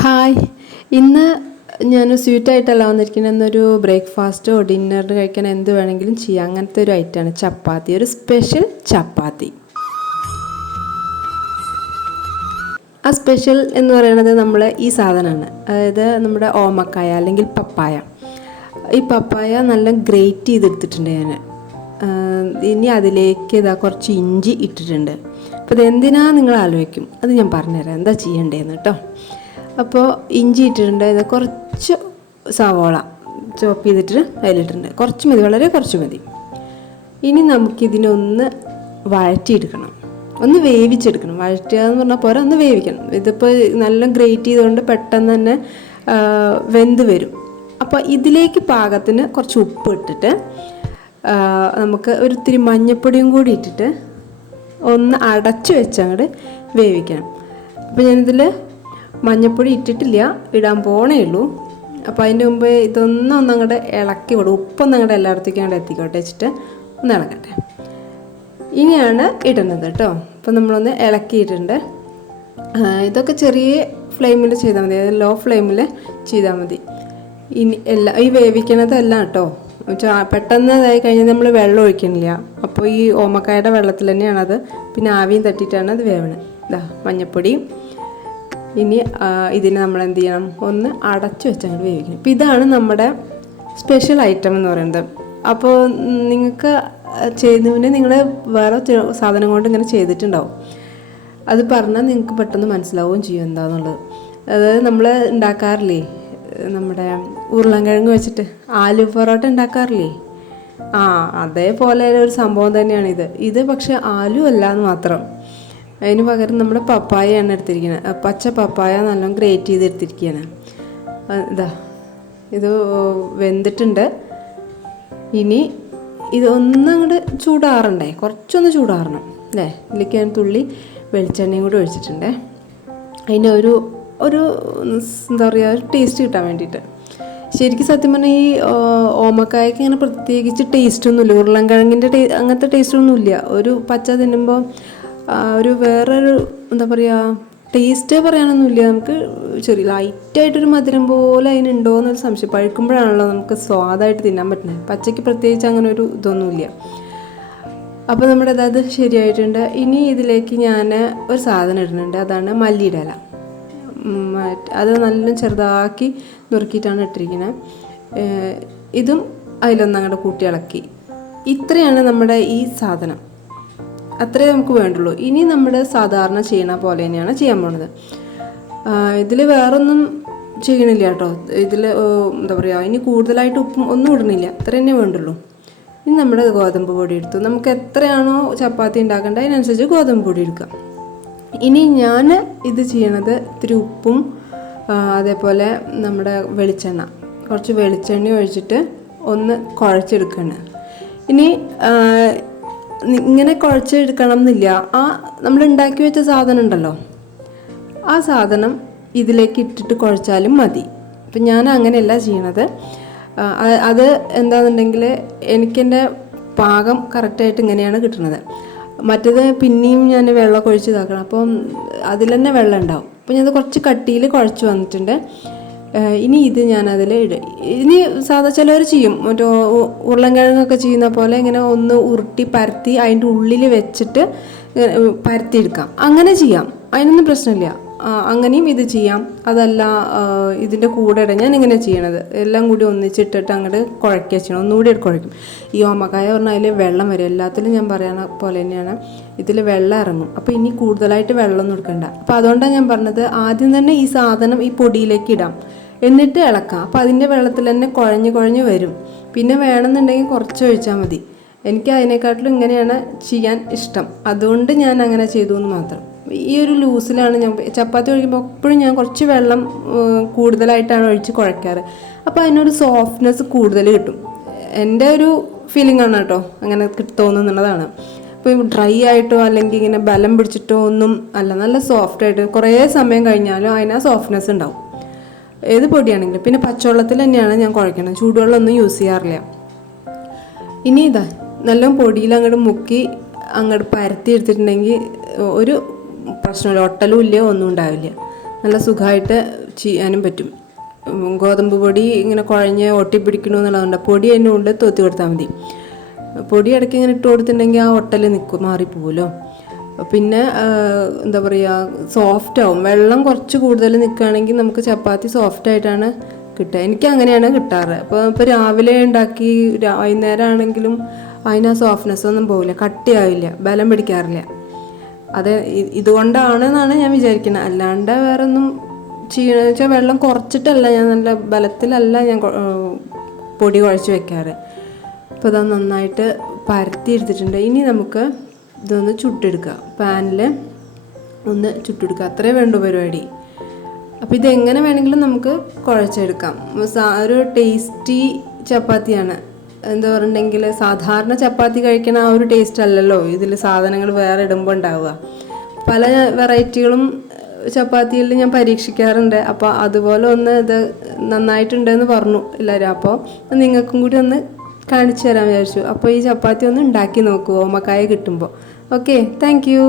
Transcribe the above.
Hi, ഇന്ന് ഞാൻ സ്വീറ്റായിട്ടല്ല വന്നിരിക്കുന്നത്. എന്നൊരു ബ്രേക്ക്ഫാസ്റ്റോ ഡിന്നറിന് കഴിക്കാൻ എന്ത് വേണമെങ്കിലും ചെയ്യാം. അങ്ങനത്തെ ഒരു ഐറ്റമാണ് ചപ്പാത്തി, ഒരു സ്പെഷ്യൽ ചപ്പാത്തി. ആ സ്പെഷ്യൽ എന്ന് പറയുന്നത് നമ്മൾ ഈ സാധനമാണ്, അതായത് നമ്മുടെ ഓമക്കായ അല്ലെങ്കിൽ പപ്പായ. ഈ പപ്പായ നല്ല ഗ്രേറ്റ് ചെയ്തെടുത്തിട്ടുണ്ട് ഞാൻ. ഇനി അതിലേക്ക് കുറച്ച് ഇഞ്ചി ഇട്ടിട്ടുണ്ട്. അപ്പോൾ ഇതെന്തിനാ നിങ്ങൾ ആലോചിക്കും, അത് ഞാൻ പറഞ്ഞുതരാം എന്താ ചെയ്യേണ്ടതെന്ന് കേട്ടോ. അപ്പോൾ ഇഞ്ചി ഇട്ടിട്ടുണ്ട്, ഇത് കുറച്ച് സവോള ചോപ്പ് ചെയ്തിട്ട് അതിലിട്ടിട്ടുണ്ട്. കുറച്ച് മതി, വളരെ കുറച്ച് മതി. ഇനി നമുക്കിതിനൊന്ന് വഴറ്റിയെടുക്കണം, ഒന്ന് വേവിച്ചെടുക്കണം. വഴറ്റുക എന്ന് പറഞ്ഞാൽ പോരാ, ഒന്ന് വേവിക്കണം. ഇതിപ്പോൾ നല്ല ഗ്രേറ്റ് ചെയ്തുകൊണ്ട് പെട്ടെന്ന് തന്നെ വെന്ത് വരും. അപ്പോൾ ഇതിലേക്ക് പാകത്തിന് കുറച്ച് ഉപ്പ് ഇട്ടിട്ട് നമുക്ക് ഒരിത്തിരി മഞ്ഞൾപ്പൊടിയും കൂടി ഇട്ടിട്ട് ഒന്ന് അടച്ചു വെച്ചങ്ങോട്ട് വേവിക്കണം. അപ്പോൾ ഞാനിതിൽ മഞ്ഞൾപ്പൊടി ഇട്ടിട്ടില്ല, ഇടാൻ പോണേ ഉള്ളൂ. അപ്പോൾ അതിൻ്റെ മുമ്പ് ഒന്നങ്ങോട്ട് ഇളക്കി വിടും, ഉപ്പൊന്നങ്ങോട്ട് എല്ലായിടത്തേക്കും അങ്ങോട്ട് എത്തിക്കോട്ടെ വെച്ചിട്ട് ഒന്ന് ഇളക്കട്ടെ. ഇനിയാണ് ഇടുന്നത് കേട്ടോ. അപ്പോൾ നമ്മളൊന്ന് ഇളക്കിയിട്ടുണ്ട്. ഇതൊക്കെ ചെറിയ ഫ്ലെയിമിൽ ചെയ്താൽ മതി, അതായത് ലോ ഫ്ലെയിമിൽ ചെയ്താൽ മതി. ഇനി ഈ വേവിക്കണതെല്ലാം കേട്ടോ പെട്ടെന്ന് ഇതായി കഴിഞ്ഞാൽ നമ്മൾ വെള്ളം ഒഴിക്കണില്ല. അപ്പോൾ ഈ ഓമക്കായുടെ വെള്ളത്തിൽ തന്നെയാണത്, പിന്നെ ആവിയും തട്ടിയിട്ടാണ് അത് വേവണത്. ഇതാ മഞ്ഞൾപ്പൊടിയും. ഇനി ഇതിനെ നമ്മൾ എന്ത് ചെയ്യണം, ഒന്ന് അടച്ചു വെച്ചങ്ങോട്ട് വേവിക്കണം. അപ്പോൾ ഇതാണ് നമ്മുടെ സ്പെഷ്യൽ ഐറ്റം എന്ന് പറയുന്നത്. അപ്പോൾ നിങ്ങൾക്ക് ചെയ്യുന്നതിന് നിങ്ങൾ വേറെ സാധനം കൊണ്ട് ഇങ്ങനെ ചെയ്തിട്ടുണ്ടാവും, അത് പറഞ്ഞാൽ നിങ്ങൾക്ക് പെട്ടെന്ന് മനസ്സിലാവുകയും ചെയ്യും എന്താണെന്നുള്ളത്. അതായത് നമ്മൾ ഉണ്ടാക്കാറില്ലേ, നമ്മുടെ ഉരുളൻകിഴങ്ങ് വെച്ചിട്ട് ആലു പൊറോട്ട ഉണ്ടാക്കാറില്ലേ, അതേപോലെ ഒരു സംഭവം തന്നെയാണിത്. ഇത് പക്ഷേ ആലു അല്ല എന്ന് മാത്രം. അതിന് പകരം നമ്മുടെ പപ്പായയാണ് എടുത്തിരിക്കുന്നത്. പച്ച പപ്പായ നല്ലോണം ഗ്രേറ്റ് ചെയ്തെടുത്തിരിക്കുകയാണ്. ഇത് വെന്തിട്ടുണ്ട്. ഇനി ഇതൊന്നങ്ങോട്ട് ചൂടാറണ്ടേ, കുറച്ചൊന്ന് ചൂടാറണം അല്ലേ. ഇതിലേക്ക് ഞാൻ തുള്ളി വെളിച്ചെണ്ണയും കൂടി ഒഴിച്ചിട്ടുണ്ടേ. അതിന് ഒരു എന്താ പറയുക, ഒരു ടേസ്റ്റ് കിട്ടാൻ വേണ്ടിയിട്ട്. ശരിക്കും സത്യം പറഞ്ഞാൽ ഈ ഓമക്കായ്ക്ക് ഇങ്ങനെ പ്രത്യേകിച്ച് ടേസ്റ്റൊന്നുമില്ല, ഉരുളൻകിഴങ്ങിൻ്റെ അങ്ങനത്തെ ടേസ്റ്റൊന്നുമില്ല. ഒരു പച്ച തിന്നുമ്പോൾ ഒരു വേറൊരു എന്താ പറയുക, ടേസ്റ്റ് പറയാനൊന്നുമില്ല. നമുക്ക് ചെറിയ ലൈറ്റായിട്ടൊരു മധുരം പോലെ അതിനുണ്ടോ എന്നൊരു സംശയം. പഴുക്കുമ്പോഴാണല്ലോ നമുക്ക് സ്വാദായിട്ട് തിന്നാൻ പറ്റുന്നത്. പച്ചയ്ക്ക് പ്രത്യേകിച്ച് അങ്ങനെ ഒരു ഇതൊന്നുമില്ല. അപ്പോൾ നമ്മുടെ അത് ശരിയായിട്ടുണ്ട്. ഇനി ഇതിലേക്ക് ഞാൻ ഒരു സാധനം ഇടുന്നുണ്ട്, അതാണ് മല്ലിയുടെ ഇല. അത് നല്ല ചെറുതാക്കി നുറുക്കിയിട്ടാണ് ഇട്ടിരിക്കുന്നത്. ഇതും അതിലൊന്നങ്ങോട്ട് കൂട്ടി ഇളക്കി. ഇത്രയാണ് നമ്മുടെ ഈ സാധനം, അത്രേ നമുക്ക് വേണ്ടുള്ളൂ. ഇനി നമ്മൾ സാധാരണ ചെയ്യണ പോലെ തന്നെയാണ് ചെയ്യാൻ പോണത്. ഇതിൽ വേറൊന്നും ചെയ്യണില്ല കേട്ടോ. ഇതിൽ എന്താ പറയുക, ഇനി കൂടുതലായിട്ട് ഉപ്പും ഒന്നും ഇടണില്ല, അത്ര തന്നെ വേണ്ടുള്ളൂ. ഇനി നമ്മുടെ ഗോതമ്പ് പൊടി എടുത്തു. നമുക്ക് എത്രയാണോ ചപ്പാത്തി ഉണ്ടാക്കേണ്ടത് അതിനനുസരിച്ച് ഗോതമ്പ് പൊടി എടുക്കാം. ഇനി ഞാൻ ഇത് ചെയ്യണത് ഇത്തിരി ഉപ്പും അതേപോലെ നമ്മുടെ വെളിച്ചെണ്ണ, കുറച്ച് വെളിച്ചെണ്ണ ഒഴിച്ചിട്ട് ഒന്ന് കുഴച്ചെടുക്കുകയാണ്. ഇനി ഇങ്ങനെ കുഴച്ചെടുക്കണം എന്നില്ല. നമ്മൾ ഉണ്ടാക്കി വെച്ച സാധനം ഉണ്ടല്ലോ, ആ സാധനം ഇതിലേക്ക് ഇട്ടിട്ട് കുഴച്ചാലും മതി. അപ്പം ഞാൻ അങ്ങനെയല്ല ചെയ്യണത്. അത് എന്താണെന്നുണ്ടെങ്കിൽ എനിക്കെൻ്റെ പാകം കറക്റ്റായിട്ട് ഇങ്ങനെയാണ് കിട്ടുന്നത്. മറ്റേത് പിന്നെയും ഞാൻ വെള്ളമൊക്കെ ഒഴിച്ച് ഇതാക്കണം, അപ്പം അതിൽ തന്നെ വെള്ളം ഉണ്ടാവും. അപ്പം ഞാനത് കുറച്ച് കട്ടിയിൽ കുഴച്ച് വന്നിട്ടുണ്ട്. ഇനി ഇത് ഞാനതിൽ ഇടും. ഇനി സാധാ ചിലവർ ചെയ്യും, മറ്റേ ഉരുളൻകിഴങ്ങൊക്കെ ചെയ്യുന്ന പോലെ ഇങ്ങനെ ഒന്ന് ഉരുട്ടി പരത്തി അതിൻ്റെ ഉള്ളിൽ വെച്ചിട്ട് പരത്തിയെടുക്കാം. അങ്ങനെ ചെയ്യാം, അതിനൊന്നും പ്രശ്നമില്ല. അങ്ങനെയും ഇത് ചെയ്യാം. അതല്ല ഇതിൻ്റെ കൂടെ ഇടാം. ഞാൻ ഇങ്ങനെ ചെയ്യണത് എല്ലാം കൂടി ഒന്നിച്ചിട്ടിട്ട് അങ്ങോട്ട് കുഴക്കുക ചെയ്യണം. ഒന്നുകൂടി കുഴക്കും. ഈ ഓമക്കായ പറഞ്ഞാൽ അതിൽ വെള്ളം വരും. എല്ലാത്തിലും ഞാൻ പറയുന്ന പോലെ തന്നെയാണ്, ഇതിൽ വെള്ളം ഇറങ്ങും. അപ്പോൾ ഇനി കൂടുതലായിട്ട് വെള്ളമൊന്നും എടുക്കണ്ട. അപ്പോൾ അതുകൊണ്ടാണ് ഞാൻ പറഞ്ഞത് ആദ്യം തന്നെ ഈ സാധനം ഈ പൊടിയിലേക്ക് ഇടാം, എന്നിട്ട് ഇളക്കാം. അപ്പോൾ അതിൻ്റെ വെള്ളത്തിൽ തന്നെ കുഴഞ്ഞ് വരും. പിന്നെ വേണമെന്നുണ്ടെങ്കിൽ കുറച്ച് ഒഴിച്ചാൽ മതി. എനിക്ക് അതിനെക്കാട്ടിലും ഇങ്ങനെയാണ് ചെയ്യാൻ ഇഷ്ടം, അതുകൊണ്ട് ഞാൻ അങ്ങനെ ചെയ്തു എന്ന് മാത്രം. ഈ ഒരു ലൂസിലാണ് ഞാൻ ചപ്പാത്തി ഒഴിക്കുമ്പോൾ എപ്പോഴും ഞാൻ കുറച്ച് വെള്ളം കൂടുതലായിട്ടാണ് ഒഴിച്ച് കുഴയ്ക്കാറ്. അപ്പോൾ അതിനൊരു സോഫ്റ്റ്നെസ് കൂടുതൽ കിട്ടും. എൻ്റെ ഒരു ഫീലിംഗ് ആണ് കേട്ടോ, അങ്ങനെ തോന്നുന്നുള്ളതാണ്. അപ്പോൾ ഡ്രൈ ആയിട്ടോ അല്ലെങ്കിൽ ഇങ്ങനെ ബലം പിടിച്ചിട്ടോ ഒന്നും അല്ല, നല്ല സോഫ്റ്റായിട്ട് കുറേ സമയം കഴിഞ്ഞാലും അതിന് സോഫ്റ്റ്നെസ് ഉണ്ടാവും, ഏത് പൊടിയാണെങ്കിലും. പിന്നെ പച്ചവെള്ളത്തിൽ തന്നെയാണ് ഞാൻ കുഴക്കണം, ചൂടുവെള്ളമൊന്നും യൂസ് ചെയ്യാറില്ല. ഇനി നല്ല പൊടിയിൽ അങ്ങോട്ട് മുക്കി അങ്ങോട്ട് പരത്തി എടുത്തിട്ടുണ്ടെങ്കിൽ ഒരു പ്രശ്നമില്ല, ഒട്ടലും ഇല്ല, ഒന്നും ഉണ്ടാവില്ല. നല്ല സുഖമായിട്ട് ചെയ്യാനും പറ്റും. ഗോതമ്പ് പൊടി ഇങ്ങനെ കുഴഞ്ഞ് ഒട്ടിപ്പിടിക്കണമെന്നുള്ളതുകൊണ്ട് പൊടി തന്നെ കൊണ്ട് തോത്തി കൊടുത്താൽ മതി. പൊടി ഇടയ്ക്ക് ഇങ്ങനെ ഇട്ട് കൊടുത്തിട്ടുണ്ടെങ്കിൽ ആ ഒട്ടൽ നിൽക്കും, മാറിപ്പോകുമല്ലോ. പിന്നെ എന്താ പറയുക, സോഫ്റ്റ് ആവും. വെള്ളം കുറച്ച് കൂടുതൽ നിൽക്കുകയാണെങ്കിൽ നമുക്ക് ചപ്പാത്തി സോഫ്റ്റായിട്ടാണ് കിട്ടുക. എനിക്ക് അങ്ങനെയാണ് കിട്ടാറ്. ഇപ്പോൾ രാവിലെ ഉണ്ടാക്കി വൈകുന്നേരം ആണെങ്കിലും അതിന് ആ സോഫ്റ്റ്നെസ് ഒന്നും പോവില്ല, കട്ടിയാവില്ല, ബലം പിടിക്കാറില്ല. അത് ഇതുകൊണ്ടാണെന്നാണ് ഞാൻ വിചാരിക്കുന്നത്. അല്ലാണ്ട് വേറെ ഒന്നും ചെയ്യണമെന്ന് വെച്ചാൽ വെള്ളം കുറച്ചിട്ടല്ല, ഞാൻ നല്ല ബലത്തിലല്ല ഞാൻ പൊടി കുഴച്ച് വെക്കാറ്. അപ്പോൾ അത് നന്നായിട്ട് പരത്തി എടുത്തിട്ടുണ്ട്. ഇനി നമുക്ക് ഇതൊന്ന് ചുട്ടെടുക്കുക. പാനിൽ ഒന്ന് ചുട്ടെടുക്കുക, അത്രേ വേണ്ടു പരിപാടി. അപ്പോൾ ഇതെങ്ങനെ വേണമെങ്കിലും നമുക്ക് കുഴച്ചെടുക്കാം. ഒരു ടേസ്റ്റി ചപ്പാത്തിയാണ്. എന്താ പറഞ്ഞിട്ടുണ്ടെങ്കിൽ സാധാരണ ചപ്പാത്തി കഴിക്കണ ആ ഒരു ടേസ്റ്റ് അല്ലല്ലോ ഇതിൽ സാധനങ്ങൾ വേറെ ഇടുമ്പോൾ ഉണ്ടാവുക. പല വെറൈറ്റികളും ചപ്പാത്തിയിൽ ഞാൻ പരീക്ഷിക്കാറുണ്ട്. അപ്പോൾ അതുപോലെ ഒന്ന് ഇത് നന്നായിട്ടുണ്ടെന്ന് പറഞ്ഞു എല്ലാവരും. അപ്പോൾ നിങ്ങൾക്കും കൂടി ഒന്ന് കാണിച്ചു തരാൻ വിചാരിച്ചു. അപ്പോൾ ഈ ചപ്പാത്തി ഒന്ന് ഉണ്ടാക്കി നോക്കൂ ഓമക്കായ കിട്ടുമ്പോൾ. Okay, thank you.